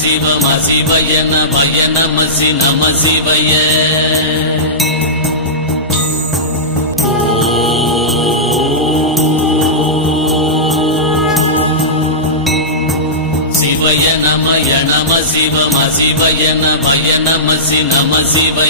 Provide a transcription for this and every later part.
சிவ மசிவய நம நமசி நம சிவய. சிவய நமய நம சிவ மசிவய நமய நமசி நம சிவய.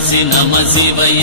நம சிவய